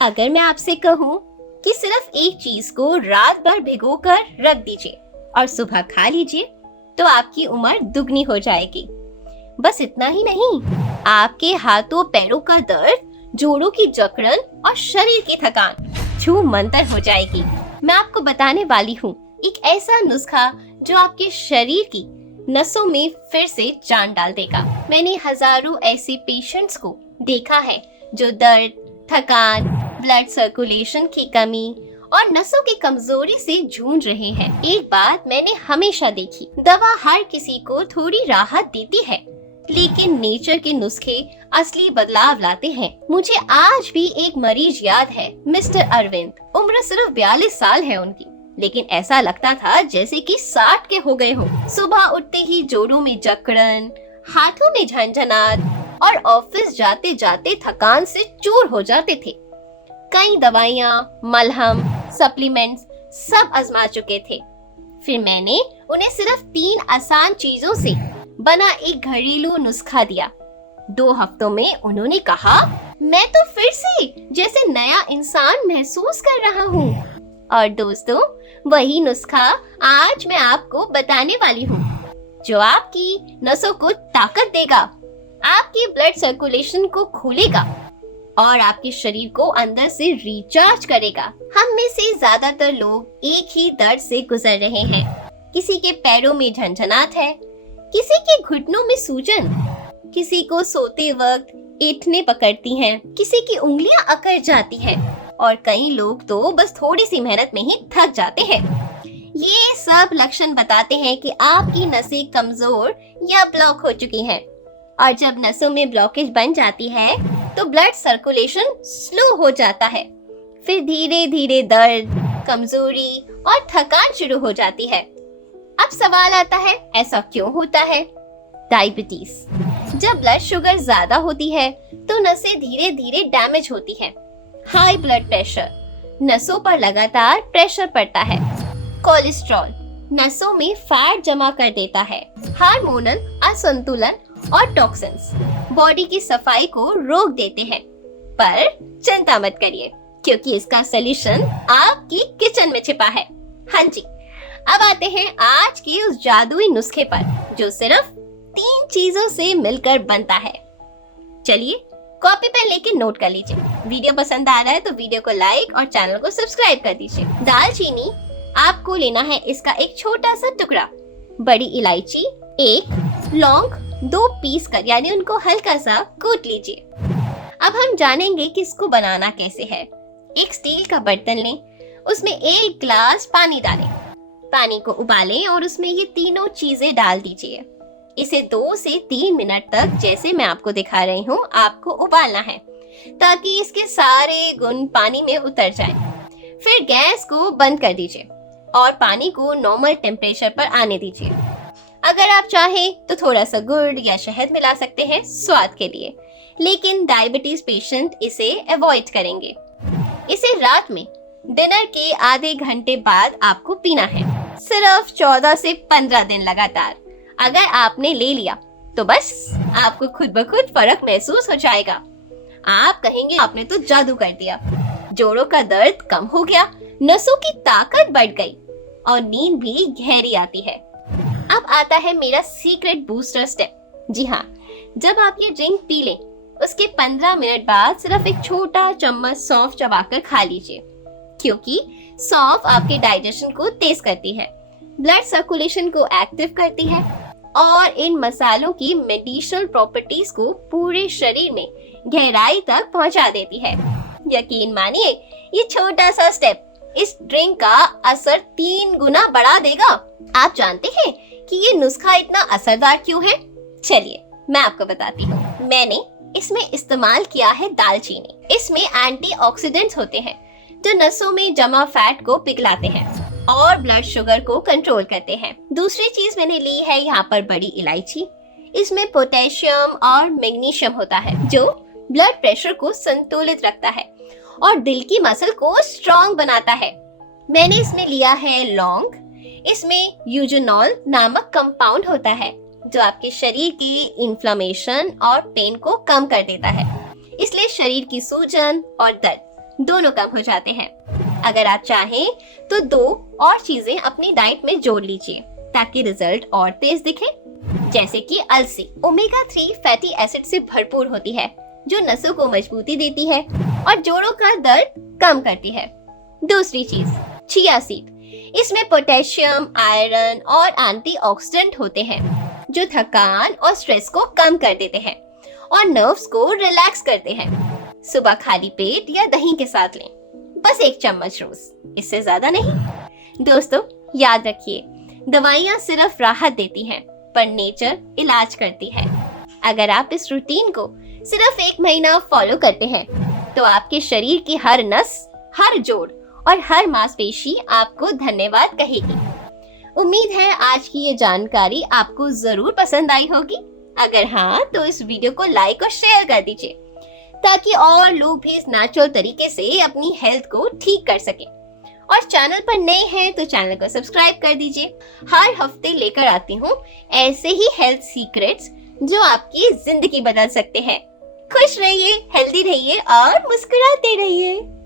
अगर मैं आपसे कहूँ कि सिर्फ एक चीज को रात भर भिगोकर रख दीजिए और सुबह खा लीजिए तो आपकी उम्र दुगनी हो जाएगी। बस इतना ही नहीं, आपके हाथों पैरों का दर्द, जोड़ों की जकड़न और शरीर की थकान छू मंतर हो जाएगी। मैं आपको बताने वाली हूँ एक ऐसा नुस्खा जो आपके शरीर की नसों में फिर से जान डाल देगा। मैंने हजारों ऐसे पेशेंट्स को देखा है जो दर्द, थकान, ब्लड सर्कुलेशन की कमी और नसों की कमजोरी से जूझ रहे हैं। एक बात मैंने हमेशा देखी, दवा हर किसी को थोड़ी राहत देती है, लेकिन नेचर के नुस्खे असली बदलाव लाते हैं। मुझे आज भी एक मरीज याद है, मिस्टर अरविंद। उम्र सिर्फ 42 साल है उनकी, लेकिन ऐसा लगता था जैसे कि 60 के हो गए हो। सुबह उठते ही जोड़ों में जकड़न, हाथों में झंझनाहट और ऑफिस जाते जाते थकान से चूर हो जाते थे। कई दवाइयाँ, मलहम, सप्लीमेंट्स सब आजमा चुके थे। फिर मैंने उन्हें सिर्फ 3 आसान चीजों से बना एक घरेलू नुस्खा दिया। 2 हफ्तों में उन्होंने कहा, मैं तो फिर से जैसे नया इंसान महसूस कर रहा हूँ। और दोस्तों, वही नुस्खा आज मैं आपको बताने वाली हूँ, जो आपकी नसों को ताकत देगा, आपकी ब्लड सर्कुलेशन को खोलेगा और आपके शरीर को अंदर से रिचार्ज करेगा। हम में से ज्यादातर लोग एक ही दर्द से गुजर रहे हैं। किसी के पैरों में झंझनाहट है, किसी के घुटनों में सूजन, किसी को सोते वक्त ऐंठने पकड़ती हैं, किसी की उंगलियां अकड़ जाती हैं और कई लोग तो बस थोड़ी सी मेहनत में ही थक जाते हैं। ये सब लक्षण बताते हैं कि आपकी नसें कमजोर या ब्लॉक हो चुकी हैं। और जब नसों में ब्लॉकेज बन जाती है तो ब्लड सर्कुलेशन स्लो हो जाता है। फिर धीरे धीरे दर्द, कमजोरी और थकान शुरू हो जाती है। अब सवाल आता है, ऐसा क्यों होता है? डायबिटीज। जब ब्लड शुगर ज्यादा होती है तो नसें धीरे धीरे डैमेज होती है। हाई ब्लड प्रेशर, नसों पर लगातार प्रेशर पड़ता है। कोलेस्ट्रॉल, नसों में फैट जमा कर देता है। हार्मोनल असंतुलन और टॉक्सिन्स बॉडी की सफाई को रोक देते हैं। पर चिंता मत करिए, क्योंकि इसका सलूशन आपकी किचन में छिपा है। हाँ जी, अब आते हैं आज के उस जादुई नुस्खे पर, जो सिर्फ 3 चीजों से मिलकर बनता है। चलिए कॉपी पेन लेके नोट कर लीजिए। वीडियो पसंद आ रहा है तो वीडियो को लाइक और चैनल को सब्सक्राइब कर दीजिए। दालचीनी आपको लेना है, इसका एक छोटा सा टुकड़ा। बड़ी इलायची 1, लौंग 2 पीस कर, यानी उनको हल्का सा कूट लीजिए। अब हम जानेंगे कि इसको बनाना कैसे है। एक स्टील का बर्तन लें, उसमें 1 ग्लास पानी डालें। पानी को उबालें और उसमें ये तीनों चीजें डाल दीजिए। इसे 2 से 3 मिनट तक, जैसे मैं आपको दिखा रही हूँ, आपको उबालना है, ताकि इसके सारे गुण पानी में उतर जाएं। फिर गैस को बंद कर दीजिए और पानी को नॉर्मल टेम्परेचर पर आने दीजिए। अगर आप चाहें तो थोड़ा सा गुड़ या शहद मिला सकते हैं स्वाद के लिए, लेकिन डायबिटीज पेशेंट इसे अवॉइड करेंगे। इसे रात में डिनर के आधे घंटे बाद आपको पीना है, सिर्फ 14 से 15 दिन लगातार। अगर आपने ले लिया तो बस आपको खुद ब खुद फर्क महसूस हो जाएगा। आप कहेंगे आपने तो जादू कर दिया। जोड़ों का दर्द कम हो गया, नसों की ताकत बढ़ गई और नींद भी गहरी आती है। अब आता है मेरा सीक्रेट बूस्टर स्टेप। जी हाँ, जब आप ये ड्रिंक पी लें, उसके 15 मिनट बाद सिर्फ एक छोटा चम्मच सौंफ चबाकर खा लीजिए, क्योंकि सौंफ आपके डाइजेशन को तेज करती है, ब्लड सर्कुलेशन को एक्टिव करती है और इन मसालों की मेडिसिनल प्रॉपर्टीज को पूरे शरीर में गहराई तक पहुंचा देती है। यकीन मानिए, ये छोटा सा स्टेप इस ड्रिंक का असर 3 गुना बढ़ा देगा। आप जानते हैं कि ये नुस्खा इतना असरदार क्यों है? चलिए मैं आपको बताती हूँ। मैंने इसमें इस्तेमाल किया है दालचीनी। इसमें एंटीऑक्सीडेंट्स होते हैं जो नसों में जमा फैट को पिघलाते हैं और ब्लड शुगर को कंट्रोल करते हैं। दूसरी चीज मैंने ली है यहाँ पर बड़ी इलायची। इसमें पोटेशियम और मैग्नीशियम होता है, जो ब्लड प्रेशर को संतुलित रखता है और दिल की मसल को स्ट्रॉन्ग बनाता है। मैंने इसमें लिया है लौंग। इसमें यूजेनॉल नामक कंपाउंड होता है, जो आपके शरीर की इन्फ्लेमेशन और पेन को कम कर देता है, इसलिए शरीर की सूजन और दर्द दोनों कम हो जाते हैं। अगर आप चाहें तो 2 और चीजें अपनी डाइट में जोड़ लीजिए ताकि रिजल्ट और तेज दिखे। जैसे कि अलसी ओमेगा 3 फैटी एसिड से भरपूर होती है जो नसों को मजबूती देती है और जोड़ों का दर्द कम करती है। दूसरी चीज चिया सीड, इसमें पोटेशियम, आयरन और एंटीऑक्सीडेंट होते हैं जो थकान और स्ट्रेस को कम कर देते हैं और नर्व्स को रिलैक्स करते हैं। सुबह खाली पेट या दही के साथ लें, बस 1 चम्मच रोज, इससे ज्यादा नहीं। दोस्तों याद रखिए, दवाइयाँ सिर्फ राहत देती हैं पर नेचर इलाज करती है। अगर आप इस रूटीन को सिर्फ 1 महीना फॉलो करते हैं तो आपके शरीर की हर नस, हर जोड़ और हर मांसपेशी आपको धन्यवाद कहेगी। उम्मीद है आज की ये जानकारी आपको जरूर पसंद आई होगी। अगर हाँ तो इस वीडियो को लाइक और शेयर कर दीजिए ताकि और लोग भी इस नेचुरल तरीके से अपनी हेल्थ को ठीक कर सकें। और चैनल पर नए हैं तो चैनल को सब्सक्राइब कर दीजिए। हर हफ्ते लेकर आती हूँ ऐसे ही हेल्थ सीक्रेट्स जो आपकी जिंदगी बदल सकते हैं। खुश रहिए, हेल्दी रहिए और मुस्कुराते रहिए।